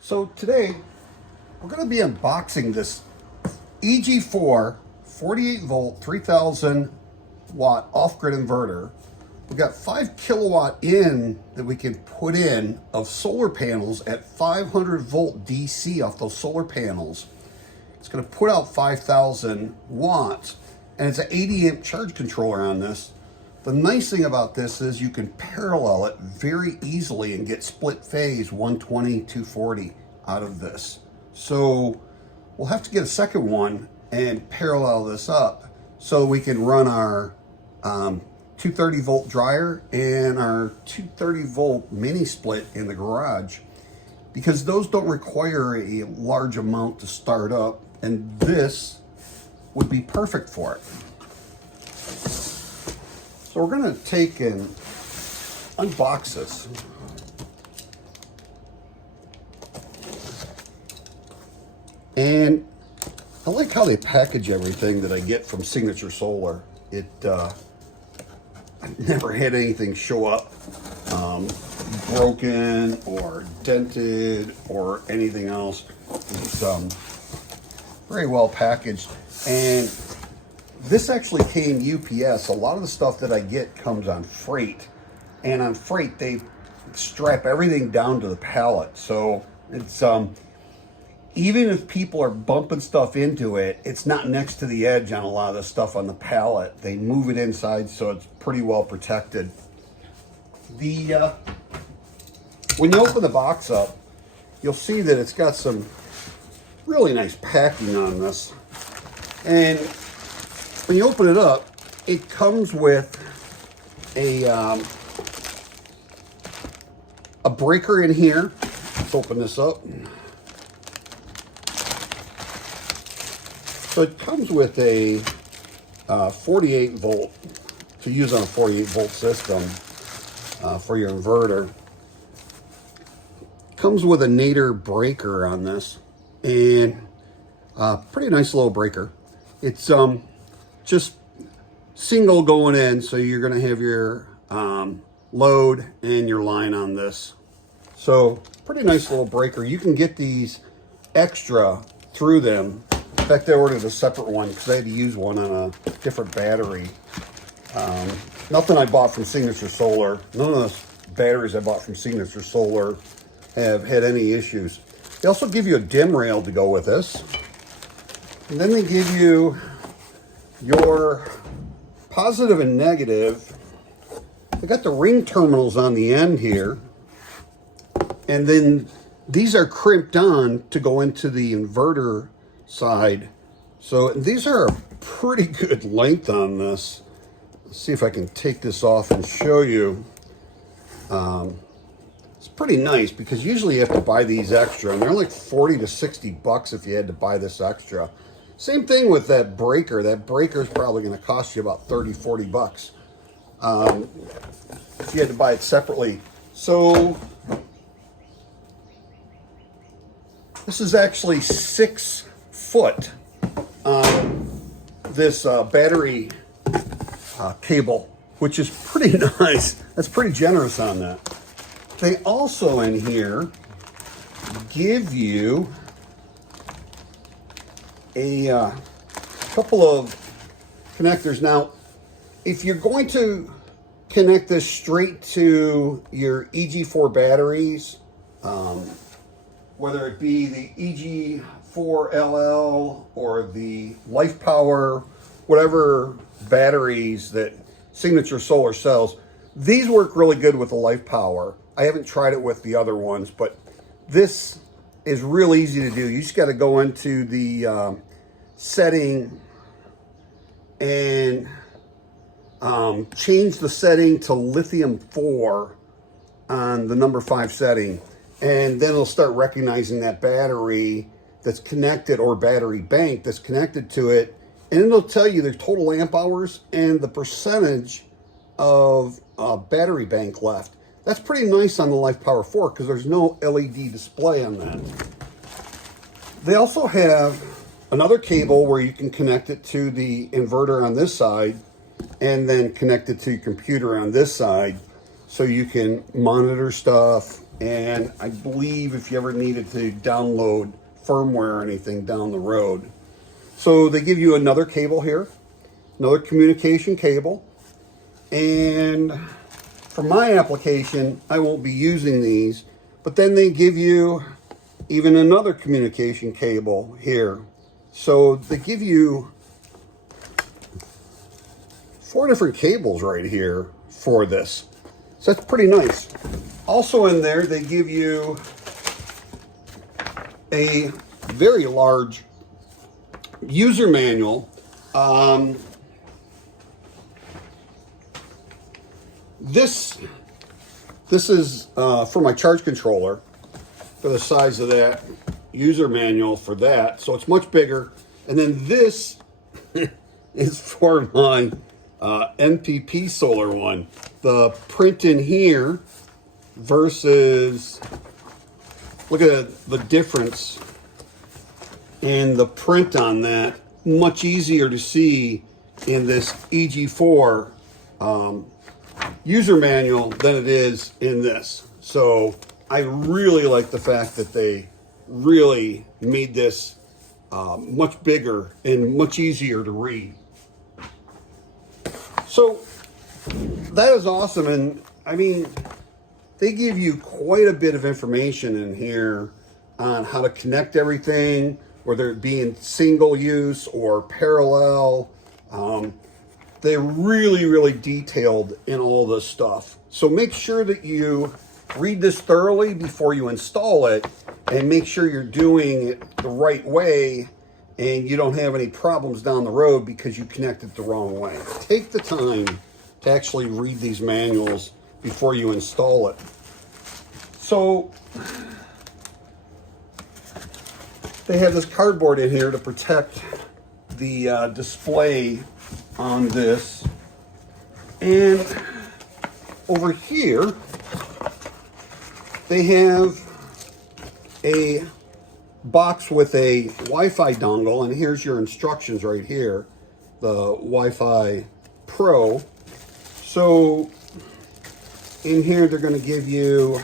So today we're going to be unboxing this EG4 48 volt 3000 watt off-grid inverter. We've got 5 kilowatt in that we can put in of solar panels at 500 volt DC off those solar panels. It's going to put out 5,000 watts, and it's an 80 amp charge controller on this. The nice thing about this is you can parallel it very easily and get split phase 120, 240 out of this. So we'll have to get a second one and parallel this up so we can run our 230 volt dryer and our 230 volt mini split in the garage, because those don't require a large amount to start up, and this would be perfect for it. So we're going to take and unbox this. And I like how they package everything that I get from Signature Solar. I've never had anything show up broken or dented or anything else. It's very well packaged. And this actually came UPS. A lot of the stuff that I get comes on freight. And on freight, they strap everything down to the pallet. So it's even if people are bumping stuff into it, it's not next to the edge on a lot of the stuff on the pallet. They move it inside, so it's pretty well protected. When you open the box up, you'll see that it's got some really nice packing on this. And when you open it up, it comes with a breaker in here. Let's open this up. So it comes with a 48 volt to use on a 48 volt system for your inverter. Comes with a nadir breaker on this, and pretty nice little breaker. It's just single going in, so you're going to have your load and your line on this. So pretty nice little breaker. You can get these extra through them. In fact, I ordered a separate one because I had to use one on a different battery. Nothing I bought from Signature Solar, none of the batteries I bought from Signature Solar have had any issues. They also give you a dim rail to go with this. And then they give you your positive and negative. They got the ring terminals on the end here. And then these are crimped on to go into the inverter side. So these are a pretty good length on this. Let's see if I can take this off and show you. It's pretty nice because usually you have to buy these extra, and they're like 40 to 60 bucks if you had to buy this extra. Same thing with that breaker. That breaker is probably going to cost you about 30, 40 bucks if you had to buy it separately. So this is actually 6 foot this battery cable, which is pretty nice. That's pretty generous on that. They also in here give you a couple of connectors. Now, if you're going to connect this straight to your EG4 batteries, whether it be the EG4 LL or the Life Power, whatever batteries that Signature Solar sells, these work really good with the Life Power. I haven't tried it with the other ones, but this is real easy to do. You just got to go into the setting and change the setting to lithium 4 on the number 5 setting. And then it'll start recognizing that battery that's connected, or battery bank that's connected to it. And it'll tell you the total amp hours and the percentage of battery bank left. That's pretty nice on the Life Power 4 because there's no LED display on that. They also have another cable where you can connect it to the inverter on this side and then connect it to your computer on this side, so you can monitor stuff, And I believe if you ever needed to download firmware or anything down the road. So they give you another cable here, another communication cable. And for my application, I won't be using these, but then they give you even another communication cable here. So they give you 4 different cables right here for this. So that's pretty nice. Also in there, they give you a very large user manual. This is for my charge controller, for the size of that user manual for that. So it's much bigger. And then this is for my MPP solar one. The print in here versus, look at the difference in the print on that. Much easier to see in this EG4 user manual than it is in this. So I really like the fact that they really made this much bigger and much easier to read. So that is awesome. And I mean, they give you quite a bit of information in here on how to connect everything, whether it be in single use or parallel. They're really, really detailed in all this stuff. So make sure that you read this thoroughly before you install it, and make sure you're doing it the right way and you don't have any problems down the road because you connected the wrong way. Take the time to actually read these manuals before you install it. So they have this cardboard in here to protect the display on this. And over here, they have a box with a Wi-Fi dongle, and here's your instructions right here, the Wi-Fi Pro. So in here, they're going to give you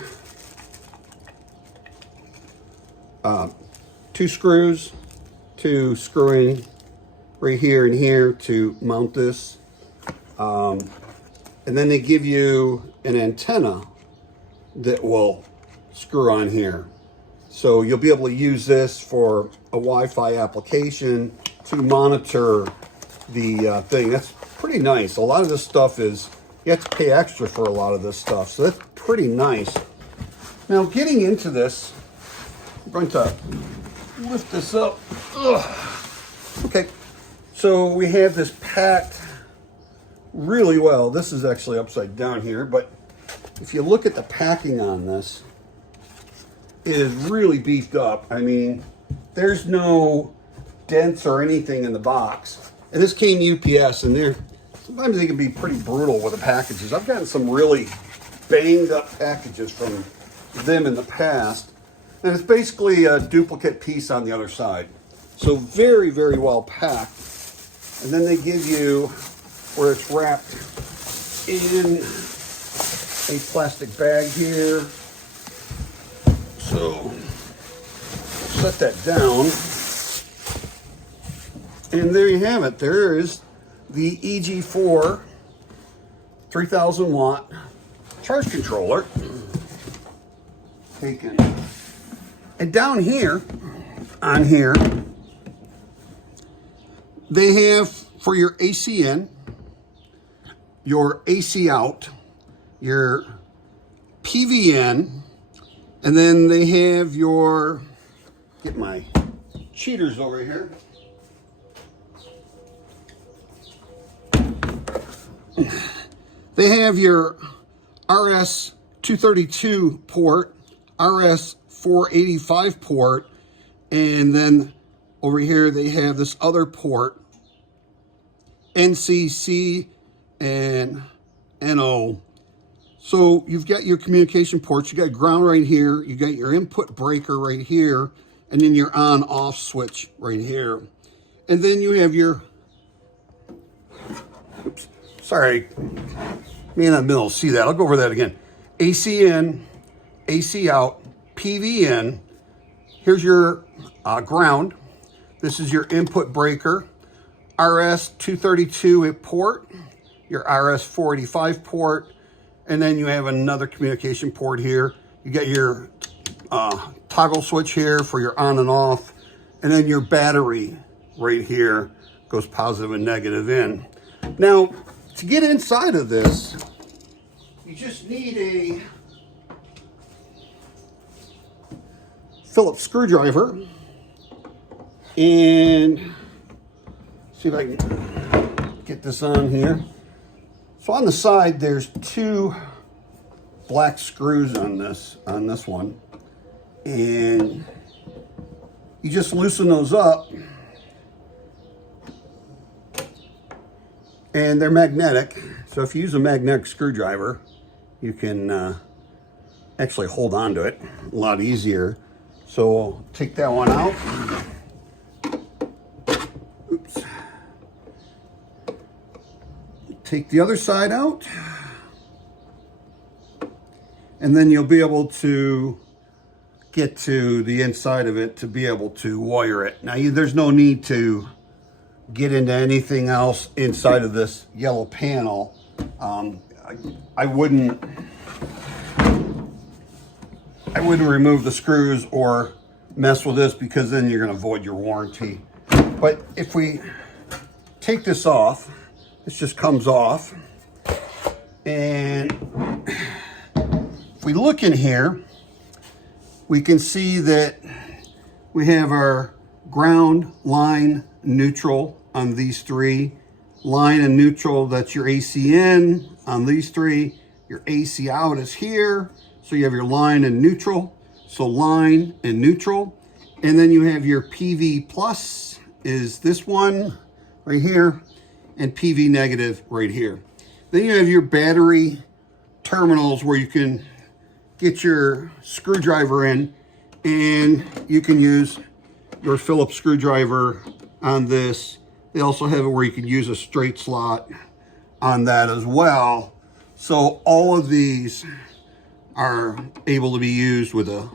2 screws to screw in right here and here to mount this. And then they give you an antenna that will screw on here. So you'll be able to use this for a Wi-Fi application to monitor the thing. That's pretty nice. A lot of this stuff is, you have to pay extra for a lot of this stuff. So that's pretty nice. Now getting into this, I'm going to lift this up. Ugh. Okay, so we have this packed really well. This is actually upside down here, but if you look at the packing on this, it is really beefed up. I mean, there's no dents or anything in the box. And this came UPS, and sometimes they can be pretty brutal with the packages. I've gotten some really banged up packages from them in the past. And it's basically a duplicate piece on the other side. So very, very well packed. And then they give you, where it's wrapped in a plastic bag here. So set that down. And there you have it. There is the EG4 3000 watt charge controller. Taken. And down here, on here, they have for your AC in, your AC out, your PV in, and then they have your, get my cheaters over here. They have your RS-232 port, RS-485 port, and then over here they have this other port, NCC and NO. So you've got your communication ports, you got ground right here, you got your input breaker right here, and then your on-off switch right here. And then you have your, oops, sorry, may not be able to see that. I'll go over that again. AC in, AC out, PV in. Here's your ground. This is your input breaker, RS-232 at port, your RS-485 port, and then you have another communication port here. You got your toggle switch here for your on and off, and then your battery right here goes positive and negative in. Now, to get inside of this, you just need a Phillips screwdriver, and see if I can get this on here. So on the side, there's 2 black screws on this one, and you just loosen those up, and they're magnetic. So if you use a magnetic screwdriver, you can actually hold on to it a lot easier. So we'll take that one out. Oops. Take the other side out. And then you'll be able to get to the inside of it to be able to wire it. Now, there's no need to get into anything else inside of this yellow panel. I wouldn't remove the screws or mess with this, because then you're going to void your warranty. But if we take this off, this just comes off. And if we look in here, we can see that we have our ground, line, neutral on these 3. Line and neutral, that's your AC in on these 3. Your AC out is here. So you have your line and neutral. So line and neutral. And then you have your PV plus is this one right here, and PV negative right here. Then you have your battery terminals where you can get your screwdriver in, and you can use your Phillips screwdriver on this. They also have it where you can use a straight slot on that as well. So all of these are able to be used with a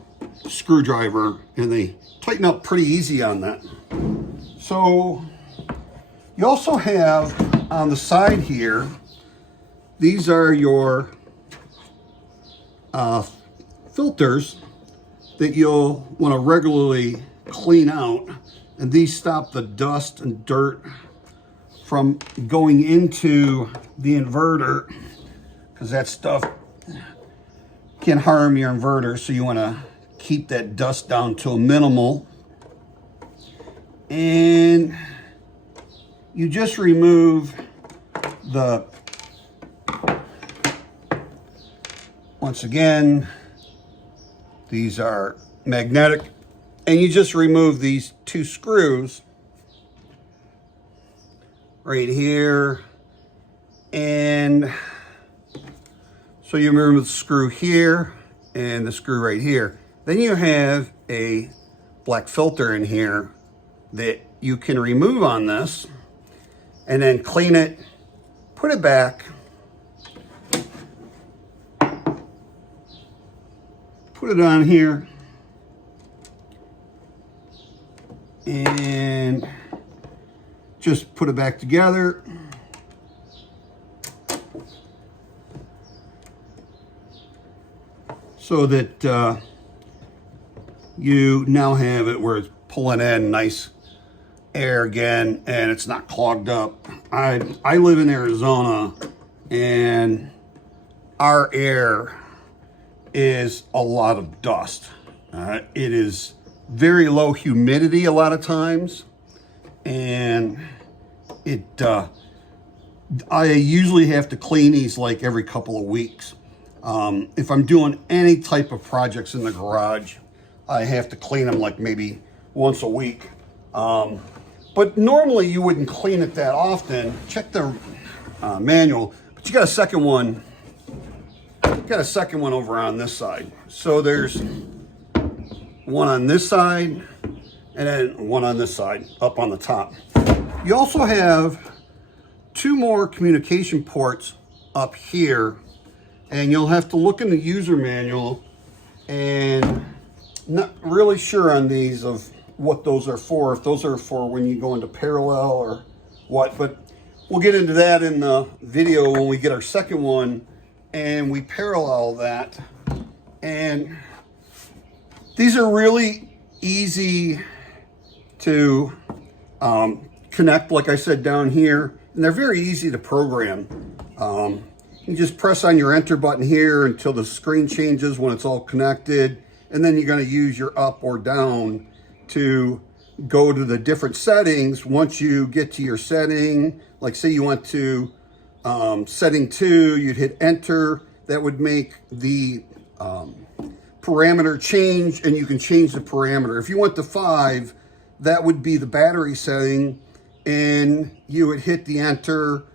screwdriver, and they tighten up pretty easy on that. So you also have on the side here, these are your filters that you'll want to regularly clean out, and these stop the dust and dirt from going into the inverter, because that stuff can harm your inverter. So you want to keep that dust down to a minimal. And you just remove the, once again, these are magnetic, and you just remove these 2 screws right here. And so you remove the screw here and the screw right here. Then you have a black filter in here that you can remove on this, and then clean it, put it back, put it on here, and just put it back together. So that you now have it where it's pulling in nice air again, and it's not clogged up. I live in Arizona, and our air is a lot of dust. It is very low humidity a lot of times, and I usually have to clean these like every couple of weeks. If I'm doing any type of projects in the garage, I have to clean them like maybe once a week. But normally you wouldn't clean it that often. Check the manual, but you got a second one. Got a second one over on this side. So there's one on this side, and then one on this side up on the top. You also have 2 more communication ports up here, and you'll have to look in the user manual and not really sure on these of what those are for, if those are for when you go into parallel or what, but we'll get into that in the video when we get our second one and we parallel that. And these are really easy to connect, like I said, down here, and they're very easy to program. You just press on your enter button here until the screen changes when it's all connected, and then you're going to use your up or down to go to the different settings. Once you get to your setting, like say you went to setting 2, you'd hit enter. That would make the parameter change, and you can change the parameter. If you went to 5, that would be the battery setting, and you would hit the enter,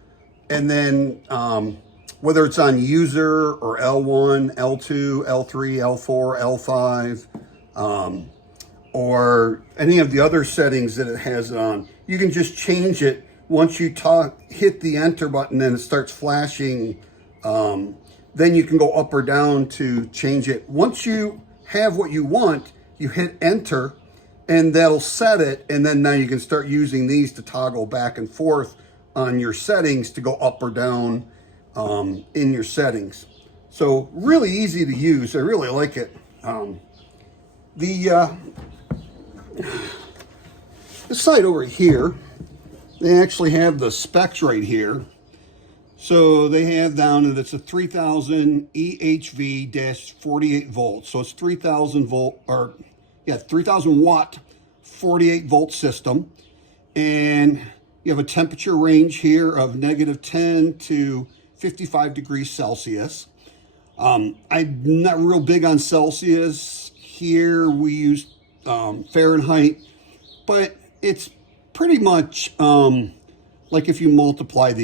and then whether it's on user or L1, L2, L3, L4, L5, or any of the other settings that it has it on, you can just change it once you hit the enter button and it starts flashing. Then you can go up or down to change it. Once you have what you want, you hit enter, and that'll set it, and then now you can start using these to toggle back and forth on your settings to go up or down in your settings. So really easy to use. I really like it. This side over here, they actually have the specs right here. So they have down that it's a 3000 EHV 48 volts. So it's 3000 volt, or yeah, 3000 watt 48 volt system. And you have a temperature range here of -10 to 55 degrees Celsius. I'm not real big on Celsius. Here we use Fahrenheit, but it's pretty much like if you multiply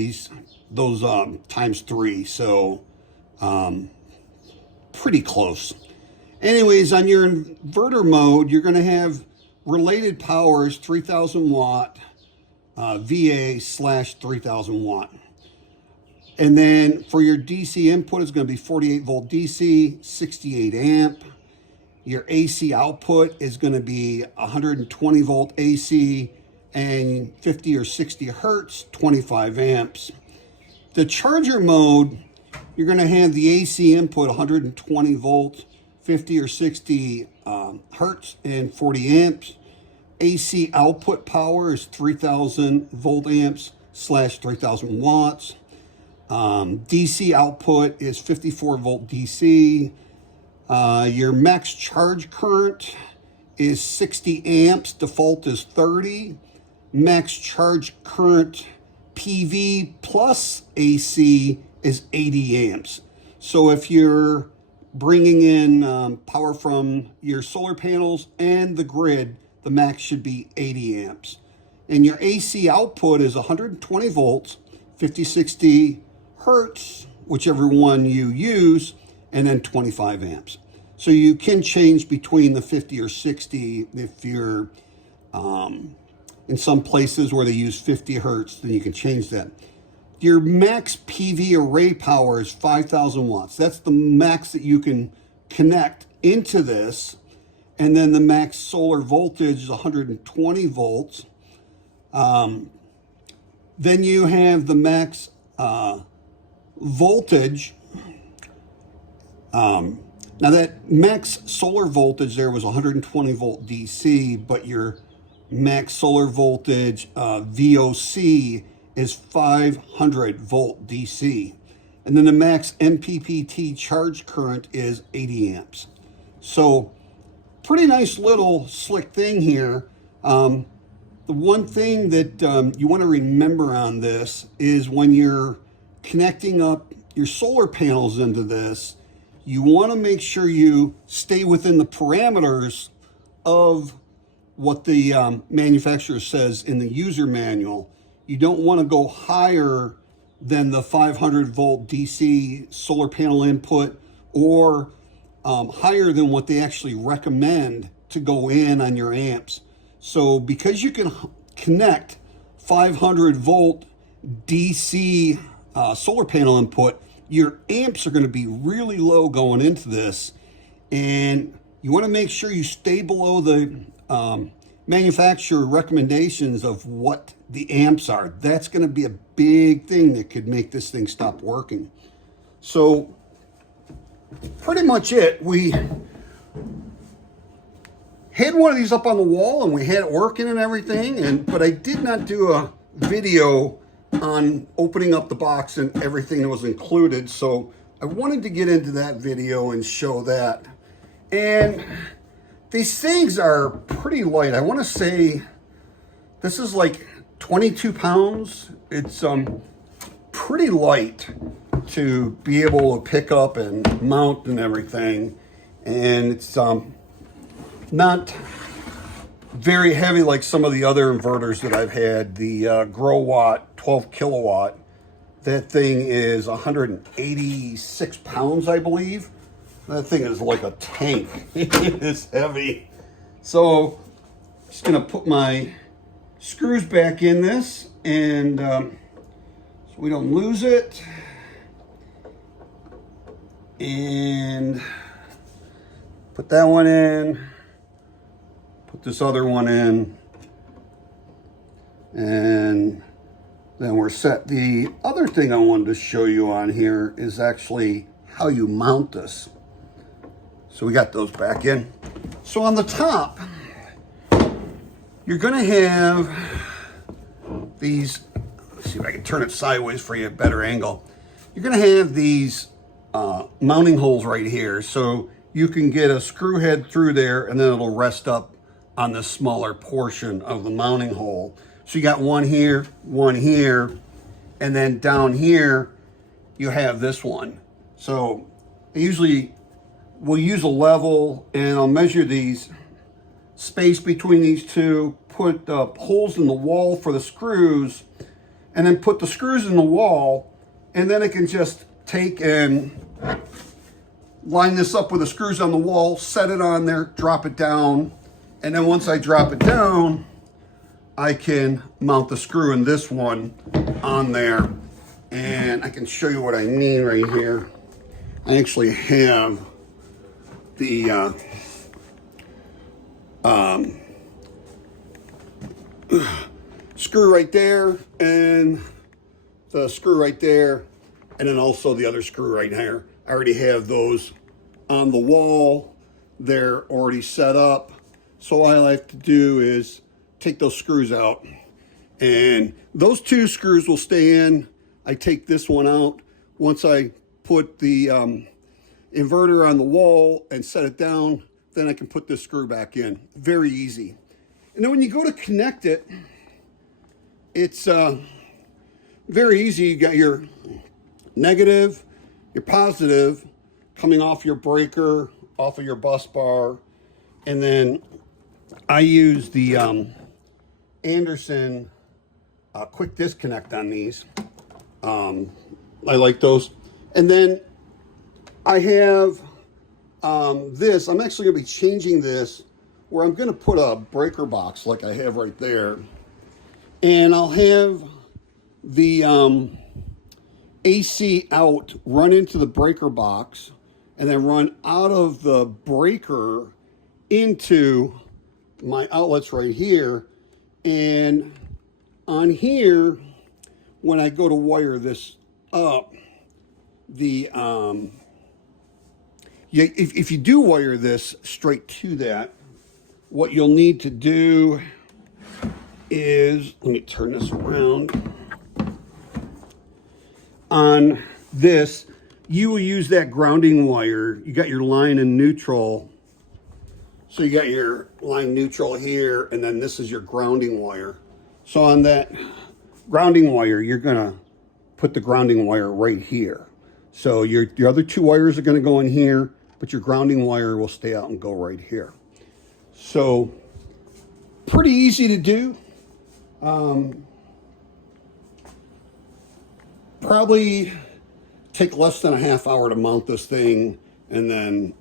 those times 3, so pretty close. Anyways, on your inverter mode, you're going to have related powers 3000 watt VA/3000 watt. And then for your DC input, it's going to be 48 volt DC, 68 amp. Your AC output is going to be 120 volt AC and 50 or 60 hertz, 25 amps. The charger mode, you're going to have the AC input 120 volts, 50 or 60 hertz, and 40 amps. AC output power is 3000 volt amps /3000 watts. DC output is 54 volt DC. Your max charge current is 60 amps. Default is 30. Max charge current PV plus AC is 80 amps. So if you're bringing in power from your solar panels and the grid, the max should be 80 amps. And your AC output is 120 volts, 50, 60 hertz, whichever one you use, and then 25 amps. So you can change between the 50 or 60 if you're in some places where they use 50 hertz, then you can change that. Your max PV array power is 5,000 watts. That's the max that you can connect into this. And then the max solar voltage is 120 volts. Then you have the max voltage. Now that max solar voltage there was 120 volt DC, but your max solar voltage VOC is 500 volt DC. And then the max MPPT charge current is 80 amps. So pretty nice little slick thing here. The one thing that you want to remember on this is when you're connecting up your solar panels into this, you want to make sure you stay within the parameters of what the manufacturer says in the user manual. You don't want to go higher than the 500 volt DC solar panel input, or higher than what they actually recommend to go in on your amps. So because you can connect 500 volt DC solar panel input, your amps are going to be really low going into this, And you want to make sure you stay below the manufacturer recommendations of what the amps are. That's going to be a big thing that could make this thing stop working. So pretty much it. We had one of these up on the wall and we had it working and everything, but I did not do a video on opening up the box and everything that was included, so I wanted to get into that video and show that. And these things are pretty light. I want to say this is like 22 pounds. It's pretty light to be able to pick up and mount and everything, and it's not very heavy like some of the other inverters that I've had. The Grow Watt 12 kilowatt, that thing is 186 pounds, I believe. That thing is like a tank. It's heavy. So just gonna put my screws back in this, and so we don't lose it. And put that one in. Put this other one in, and then we're set. The other thing I wanted to show you on here is actually how you mount this. So we got those back in. So on the top, you're gonna have these, let's see if I can turn it sideways for you, a better angle. You're gonna have these mounting holes right here. So you can get a screw head through there, and then it'll rest up on the smaller portion of the mounting hole. So you got one here, and then down here you have this one. So I usually will use a level, and I'll measure these space between these two, put holes in the wall for the screws, and then put the screws in the wall, and then I can just take and line this up with the screws on the wall, set it on there, drop it down, and then once I drop it down, I can mount the screw in this one on there. And I can show you what I mean right here. I actually have the screw right there, and the screw right there, and then also the other screw right here. I already have those on the wall. They're already set up. So all I have to do is take those screws out, and those two screws will stay in. I take this one out. Once I put the inverter on the wall and set it down, then I can put this screw back in. Very easy. And then when you go to connect it, it's very easy. You got your negative, your positive coming off your breaker, off of your bus bar, and then I use the Anderson quick disconnect on these. I like those. And then I have this. I'm actually going to be changing this, where I'm going to put a breaker box like I have right there. And I'll have the AC out, run into the breaker box, and then run out of the breaker into my outlets right here. And on here, when I go to wire this up, the if you do wire this straight to that, what you'll need to do is, let me turn this around. On this, you will use that grounding wire. You got your line and neutral. So you got your line neutral here, and then this is your grounding wire. So on that grounding wire, you're gonna put the grounding wire right here. So your other two wires are gonna go in here, but your grounding wire will stay out and go right here. So pretty easy to do. Probably take less than a half hour to mount this thing, and then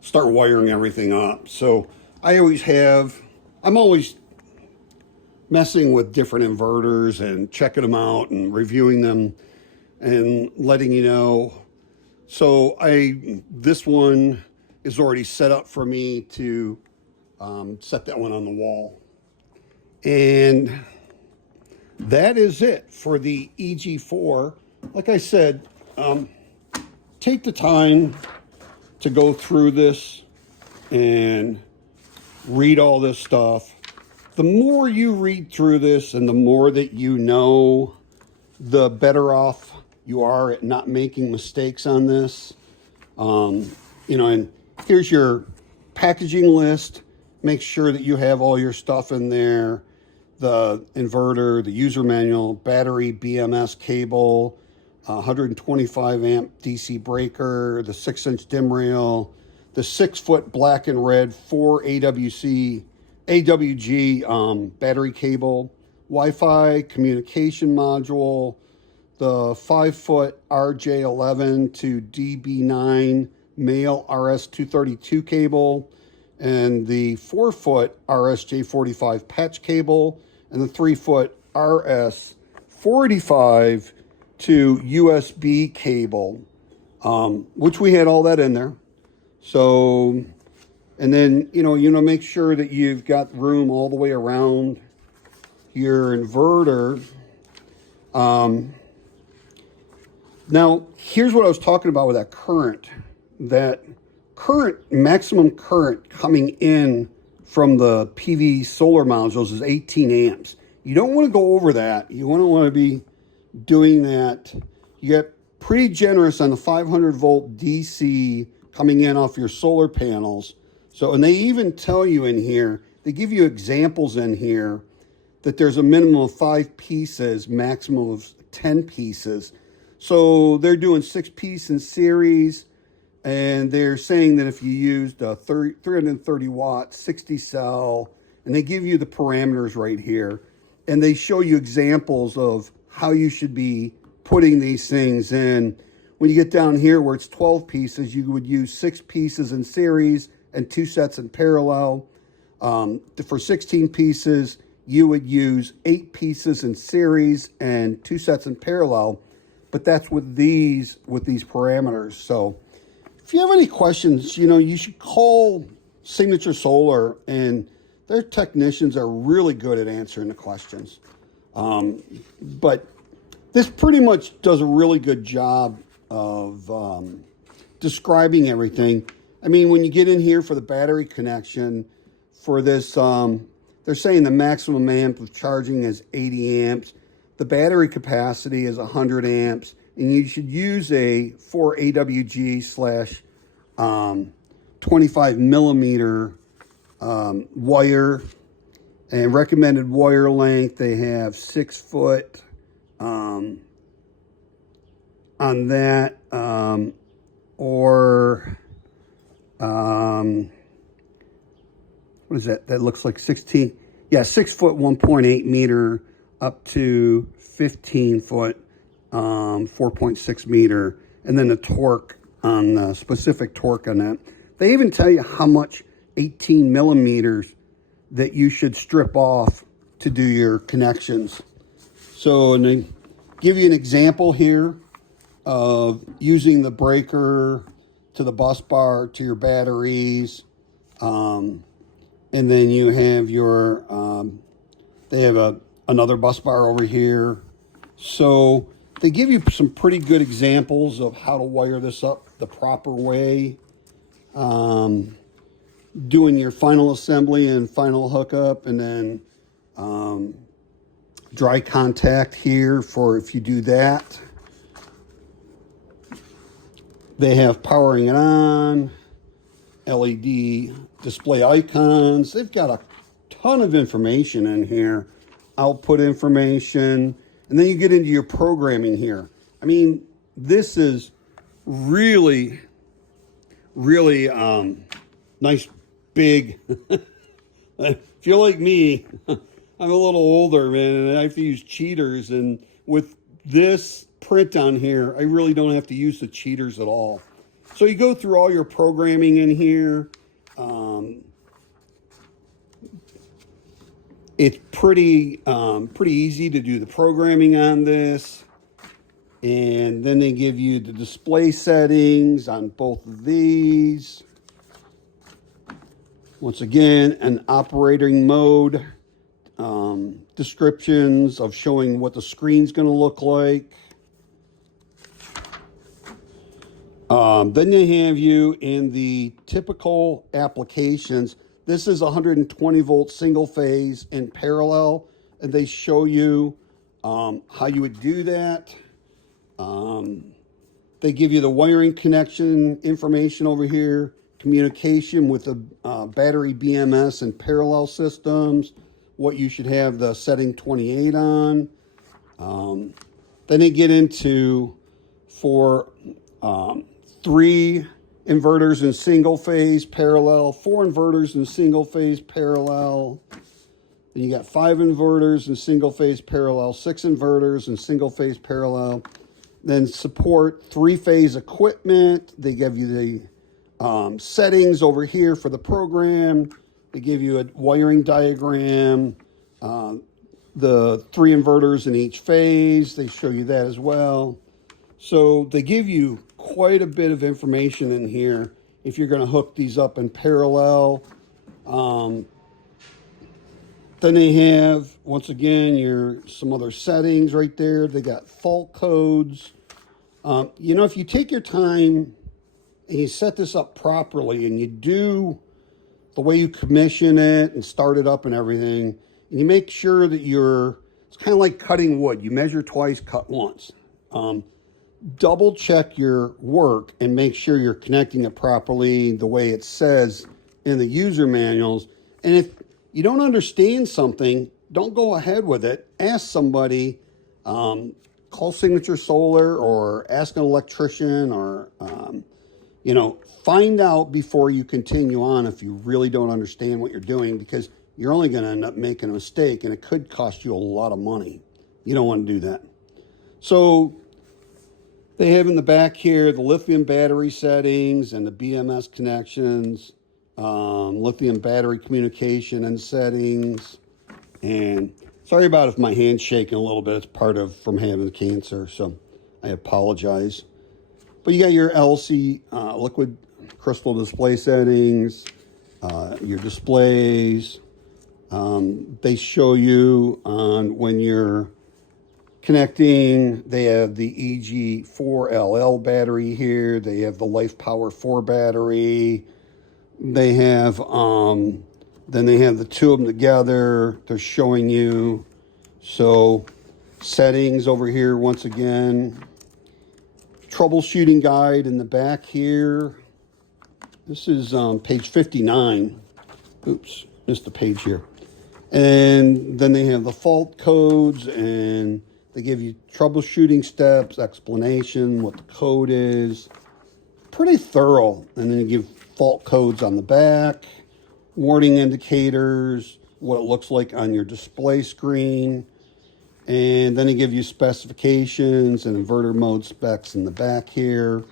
start wiring everything up. So I'm always messing with different inverters and checking them out and reviewing them and letting you know. So this one is already set up for me to set that one on the wall. And that is it for the EG4. Like I said, take the time to go through this and read all this stuff. The more you read through this and the more that you know, the better off you are at not making mistakes on this. You know, and here's your packaging list. Make sure that you have all your stuff in there. The inverter, the user manual, battery, BMS cable, 125 amp DC breaker, the 6-inch dim rail, the 6-foot black and red 4 AWG battery cable, Wi-Fi communication module, the 5-foot RJ11 to DB9 male RS232 cable, and the 4-foot RSJ45 patch cable, and the 3-foot RS45 to USB cable, which we had all that in there. So, and then, you know, make sure that you've got room all the way around your inverter. Now, here's what I was talking about with that current. That current, maximum current coming in from the PV solar modules is 18 amps. You don't want to go over that. You want to be doing that. You get pretty generous on the 500 volt DC coming in off your solar panels. So, and they even tell you in here, they give you examples in here that there's a minimum of 5 pieces, maximum of 10 pieces. So they're doing 6 pieces in series, and they're saying that if you used a 330 watt 60 cell, and they give you the parameters right here, and they show you examples of how you should be putting these things in. When you get down here where it's 12 pieces, you would use 6 pieces in series and 2 sets in parallel. For 16 pieces, you would use 8 pieces in series and 2 sets in parallel. But that's with these parameters. So if you have any questions, you know, you should call Signature Solar, and their technicians are really good at answering the questions. But this pretty much does a really good job of describing everything. I mean, when you get in here for the battery connection for this, they're saying the maximum amp of charging is 80 amps. The battery capacity is 100 amps, and you should use a 4 AWG slash 25 millimeter wire, and recommended wire length. They have 6 foot on that, or what is that? That looks like 16. Yeah, 6 foot, 1.8 meter. Up to 15 foot, 4.6 meter, and then the torque on the specific torque on that. They even tell you how much 18 millimeters that you should strip off to do your connections. So, and they give you an example here of using the breaker to the bus bar to your batteries, and then you have your, they have another bus bar over here. So they give you some pretty good examples of how to wire this up the proper way. Doing your final assembly and final hookup, and then dry contact here for if you do that. They have powering it on, LED display icons. They've got a ton of information in here. Output information, and then you get into your programming here. I mean, this is really, really nice, big. If you're like me, I'm a little older, man, and I have to use cheaters, and with this print on here, I really don't have to use the cheaters at all. So you go through all your programming in here. It's pretty easy to do the programming on this. And then they give you the display settings on both of these. Once again, an operating mode, descriptions of showing what the screen's going to look like. Then they have you in the typical applications. This is 120 volt single phase in parallel, and they show you how you would do that. They give you the wiring connection information over here, communication with the battery BMS and parallel systems, what you should have the setting 28 on. Then they get into for 3 inverters in single phase parallel, 4 inverters in single phase parallel. Then you got 5 inverters in single phase parallel, 6 inverters in single phase parallel. Then support 3-phase equipment. They give you the settings over here for the program. They give you a wiring diagram, the 3 inverters in each phase. They show you that as well. So they give you quite a bit of information in here if you're going to hook these up in parallel. Then they have, once again, some other settings right there. They got fault codes. You know, if you take your time and you set this up properly and you do the way you commission it and start it up and everything, and you make sure that it's kind of like cutting wood. You measure twice, cut once. Double check your work and make sure you're connecting it properly the way it says in the user manuals. And if you don't understand something, don't go ahead with it. Ask somebody, call Signature Solar or ask an electrician or, find out before you continue on if you really don't understand what you're doing, because you're only going to end up making a mistake and it could cost you a lot of money. You don't want to do that. So they have in the back here the lithium battery settings and the BMS connections, lithium battery communication and settings. And sorry about if my hand's shaking a little bit. It's from having cancer, so I apologize. But you got your LC liquid crystal display settings, your displays. They show you on when you're connecting. They have the EG4 LL battery here. They have the Life Power 4 battery. They have, then they have the two of them together. They're showing you. So settings over here, once again. Troubleshooting guide in the back here. This is page 59. Oops, missed the page here. And then they have the fault codes, and they give you troubleshooting steps, explanation, what the code is. Pretty thorough. And then you give fault codes on the back, warning indicators, what it looks like on your display screen. And then they give you specifications and inverter mode specs in the back here.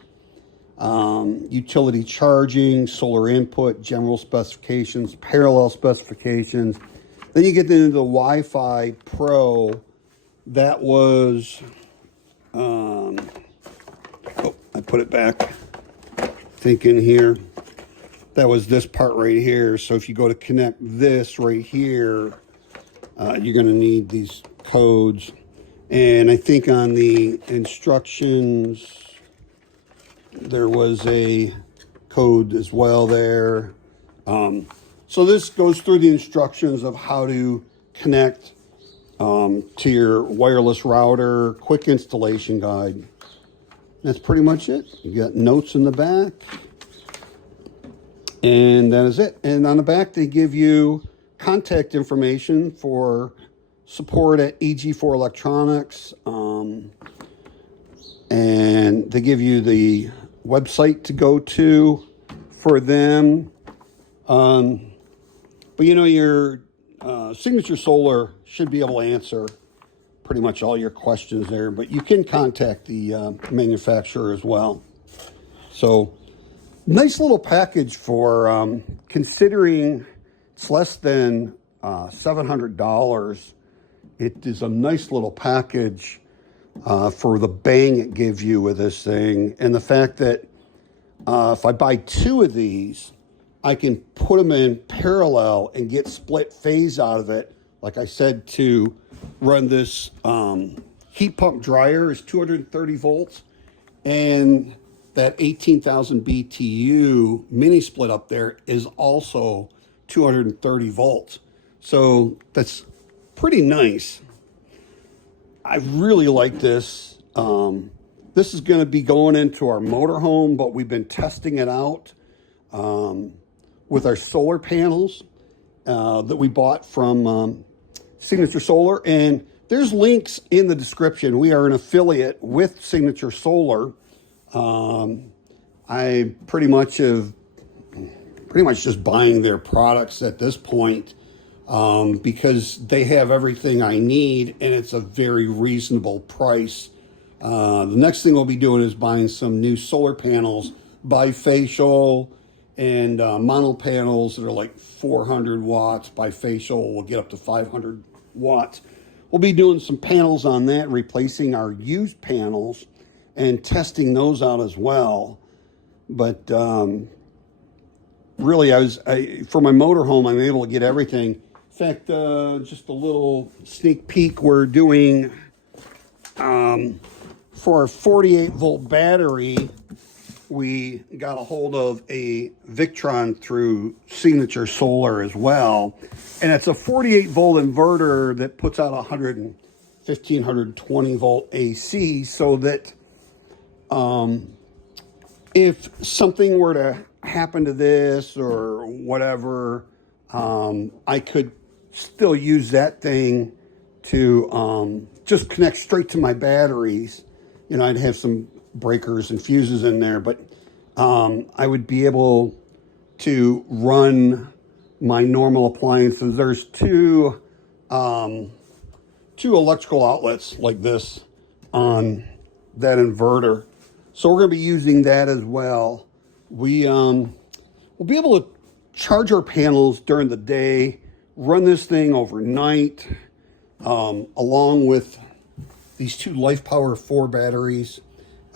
Utility charging, solar input, general specifications, parallel specifications. Then you get into the Wi-Fi Pro. That was, I put it back, thinking here. That was this part right here. So if you go to connect this right here, you're going to need these codes. And I think on the instructions, there was a code as well there. So this goes through the instructions of how to connect to your wireless router, quick installation guide. That's pretty much it. You got notes in the back. And that is it. And on the back, they give you contact information for support at EG4 Electronics. And they give you the website to go to for them. But you know, your Signature Solar should be able to answer pretty much all your questions there, but you can contact the manufacturer as well. So nice little package for considering it's less than $700. It is a nice little package for the bang it gives you with this thing. And the fact that if I buy 2 of these, I can put them in parallel and get split phase out of it. Like I said, to run this heat pump dryer is 230 volts, and that 18,000 BTU mini split up there is also 230 volts. So that's pretty nice. I really like this. This is going to be going into our motorhome, but we've been testing it out with our solar panels that we bought from Signature Solar. And there's links in the description. We are an affiliate with Signature Solar. I pretty much just buying their products at this point because they have everything I need and it's a very reasonable price. The next thing we'll be doing is buying some new solar panels, bifacial, and mono panels that are like 400 watts. Bifacial will get up to 500 watts. We'll be doing some panels on that, replacing our used panels and testing those out as well. But really, for my motorhome, I'm able to get everything. In fact, just a little sneak peek, we're doing for a 48-volt battery, we got a hold of a Victron through Signature Solar as well. And it's a 48-volt inverter that puts out 120-volt AC, so that if something were to happen to this or whatever, I could still use that thing to just connect straight to my batteries. You know, I'd have some breakers and fuses in there, but I would be able to run my normal appliances. There's two electrical outlets like this on that inverter, so we're going to be using that as well. We'll be able to charge our panels during the day, run this thing overnight, along with these two Life Power 4 batteries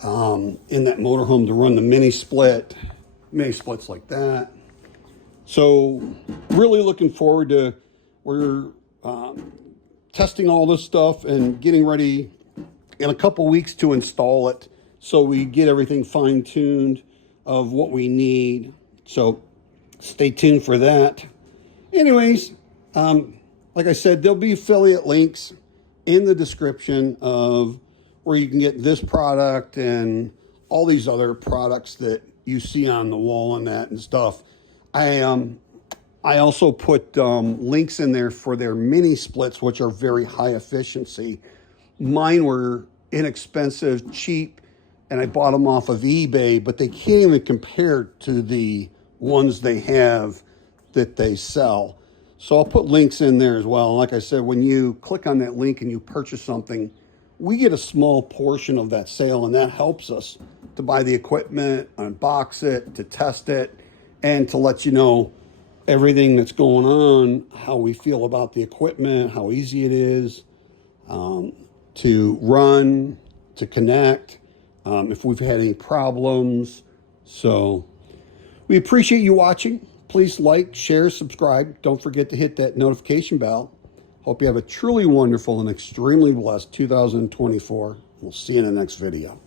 in that motorhome to run the mini splits like that. So really looking forward to, we're testing all this stuff and getting ready in a couple weeks to install it, so we get everything fine-tuned of what we need. So stay tuned for that. Anyways, like I said, there'll be affiliate links in the description of where you can get this product and all these other products that you see on the wall and that and stuff. I also put links in there for their mini splits, which are very high efficiency. Mine were inexpensive, cheap, and I bought them off of eBay, but they can't even compare to the ones they have that they sell. So I'll put links in there as well. Like I said, when you click on that link and you purchase something, we get a small portion of that sale, and that helps us to buy the equipment, unbox it, to test it, and to let you know everything that's going on, how we feel about the equipment, how easy it is to run, to connect, if we've had any problems. So we appreciate you watching. Please like, share, subscribe. Don't forget to hit that notification bell. Hope you have a truly wonderful and extremely blessed 2024. We'll see you in the next video.